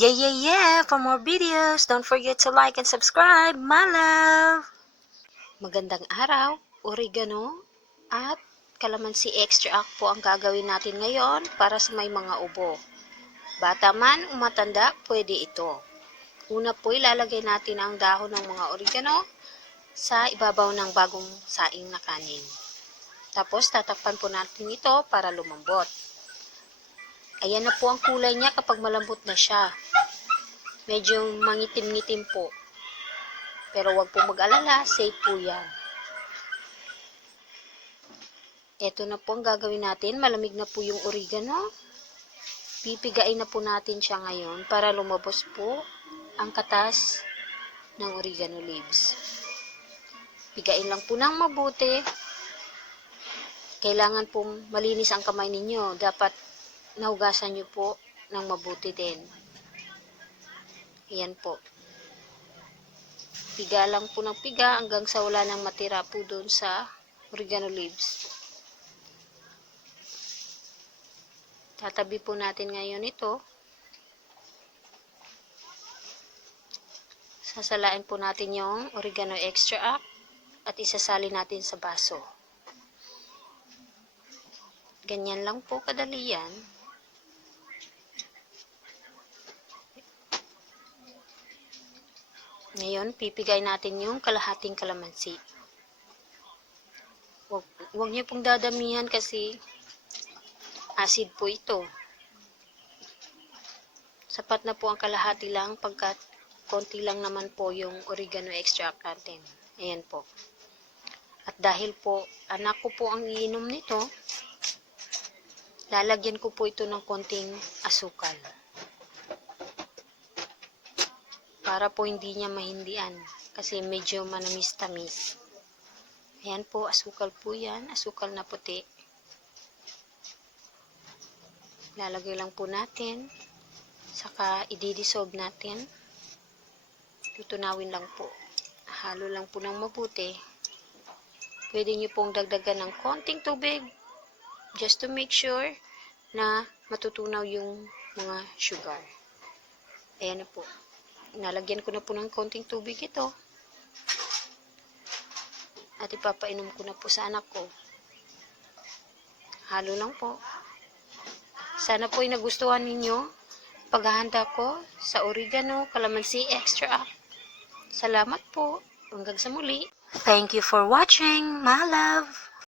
Yeah, yeah, yeah! For more videos, don't forget to like and subscribe, my love! Magandang araw, oregano at calamansi extract po ang gagawin natin ngayon para sa may mga ubo. Bata man o matanda, pwede ito. Una po ilalagay natin ang dahon ng mga oregano sa ibabaw ng bagong saing na kanin. Tapos tatakpan po natin ito para lumambot. Ayan na po ang kulay niya kapag malambot na siya. Medyo mangitim-ngitim po. Pero wag po mag-alala, safe po yan. Ito na po ang gagawin natin. Malamig na po yung oregano. Pipigain na po natin siya ngayon para lumabas po ang katas ng oregano leaves. Pigain lang po ng mabuti. Kailangan pong malinis ang kamay ninyo. Dapat nahugasan nyo po ng mabuti din. Ayan po. Piga lang po ng piga hanggang sa wala nang matira po doon sa oregano leaves. Tatabi po natin ngayon ito. Sasalain po natin yung oregano extract at isasali natin sa baso. Ganyan lang po kadali yan. Ngayon, pipigay natin yung kalahating kalamansi. Huwag niyo pong dadamihan kasi acid po ito. Sapat na po ang kalahati lang pagkat konti lang naman po yung oregano extract natin. Ayan po. At dahil po anak ko po ang iinom nito, lalagyan ko po ito ng konting asukal. Para po hindi niya mahindian kasi medyo manamis-tamis. Ayan po, asukal po yan. Asukal na puti. Lalagay lang po natin. Saka i-dissolve natin. Tutunawin lang po. Halo lang po ng mabuti. Pwede nyo pong dagdagan ng konting tubig just to make sure na matutunaw yung mga sugar. Ayan na po. Nalagyan ko na po ng konting tubig ito. At ipapainom ko na po sa anak ko. Halo lang po. Sana po ay nagustuhan ninyo paghahanda ko sa oregano calamansi extract. Salamat po. Hanggang sa muli. Thank you for watching, my love.